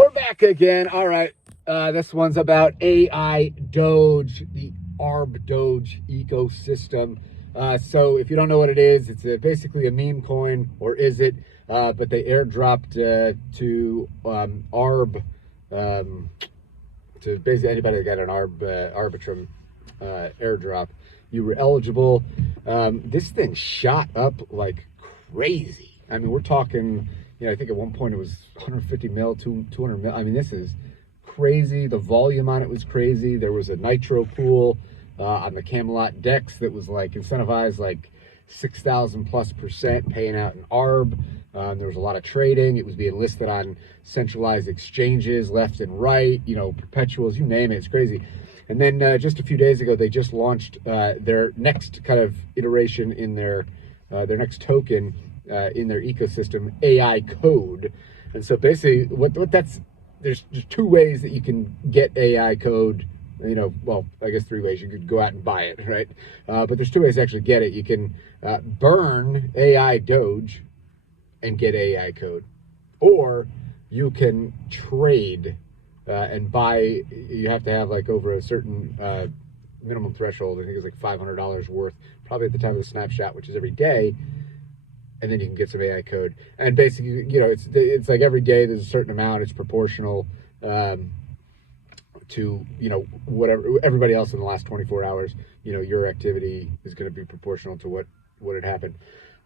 We're back again. All right. This one's about AIDOGE, the ARBDOGE ecosystem. So if you don't know what it is, it's basically a meme coin, or is it? But they airdropped to ARB, to basically anybody that got an Arbitrum airdrop. You were eligible. This thing shot up like crazy. I mean, we're talking, I think at one point it was 150 mil, 200 mil. I mean, this is crazy. The volume on it was crazy. There was a nitro pool on the Camelot DEX that was like incentivized like 6,000+% paying out in ARB. There was a lot of trading. It was being listed on centralized exchanges left and right, perpetuals, you name it. It's crazy. And then just a few days ago, they just launched their next kind of iteration in their next token in their ecosystem, AI code. And so basically what there's two ways that you can get AI code. Well, I guess three ways. You could go out and buy it, right? But there's two ways to actually get it. You can burn AIDOGE and get AI code, or you can trade and buy. You have to have like over a certain minimum threshold. I think it's like $500 worth, probably at the time of the snapshot, which is every day. And then you can get some AI code. And basically, it's like every day there's a certain amount. It's proportional to, whatever everybody else in the last 24 hours, your activity is going to be proportional to what had happened.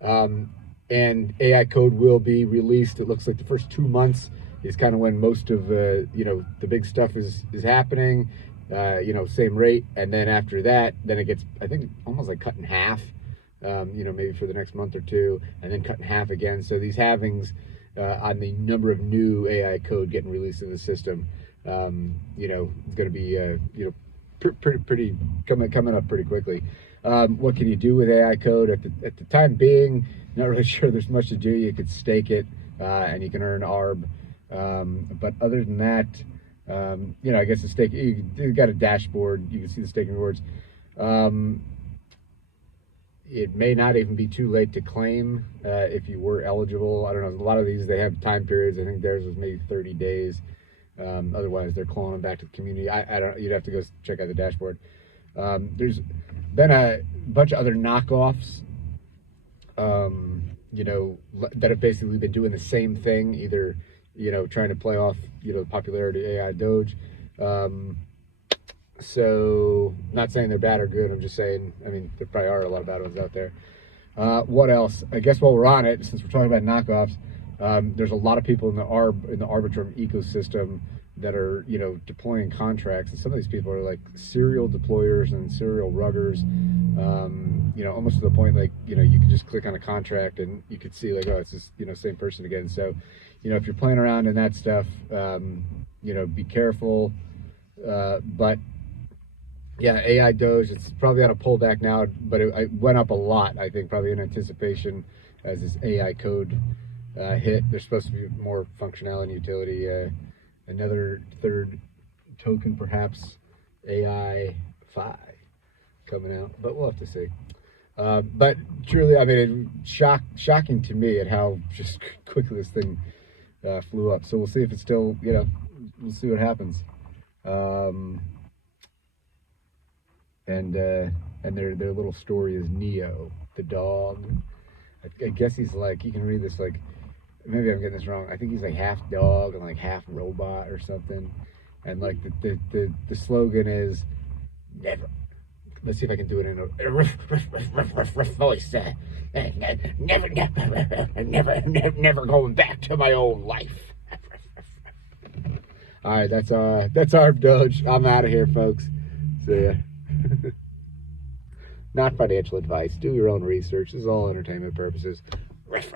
And AI code will be released. It looks like the first 2 months is kind of when most of, the big stuff is happening, same rate. And then after that, then it gets, I think, almost like cut in half. Maybe for the next month or two, and then cut in half again. So these halvings on the number of new AI code getting released in the system, it's going to be, pretty coming up pretty quickly. What can you do with AI code at the time being? Not really sure there's much to do. You could stake it, and you can earn ARB. But other than that, I guess the stake, you got a dashboard. You can see the staking rewards. It may not even be too late to claim if you were eligible. I don't know. A lot of these, they have time periods. I think theirs was maybe 30 days. Otherwise, they're calling them back to the community. I don't. You'd have to go check out the dashboard. There's been a bunch of other knockoffs, that have basically been doing the same thing, either, trying to play off, the popularity of AIDOGE. So, not saying they're bad or good. I'm just saying, there probably are a lot of bad ones out there. What else? I guess while we're on it, since we're talking about knockoffs, there's a lot of people in the Arbitrum ecosystem that are, deploying contracts. And some of these people are like serial deployers and serial ruggers, almost to the point like, you can just click on a contract and you could see like, oh, it's just, same person again. So, if you're playing around in that stuff, be careful. But yeah, AIDOGE, it's probably on a pullback now, but it went up a lot, I think, probably in anticipation as this AI code hit. There's supposed to be more functionality and utility. Another third token, perhaps, AI-Fi coming out, but we'll have to see. But truly, it's shocking to me at how just quickly this thing flew up. So we'll see if it's still, we'll see what happens. And their little story is Neo, the dog. I guess he's like, you can read this like, maybe I'm getting this wrong. I think he's like half dog and like half robot or something. And like the slogan is never. Let's see if I can do it in a rough voice. Never going back to my old life. All right, that's ARBDOGE. I'm out of here, folks. See ya. Not financial advice. Do your own research. This is all entertainment purposes. Ruff.